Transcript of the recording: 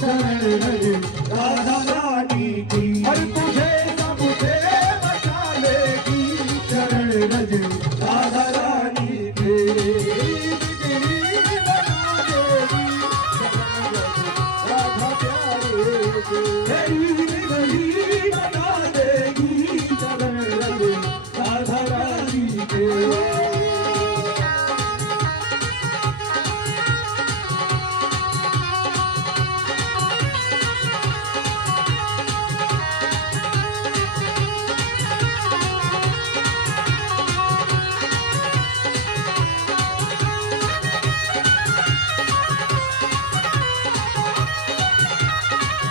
शरण रज राधा रानी की। हर तुझे सबसे बचा लेगी शरण रज राधा रानी की। बिगड़ी बना देगी शरण रज राधा प्यारे की।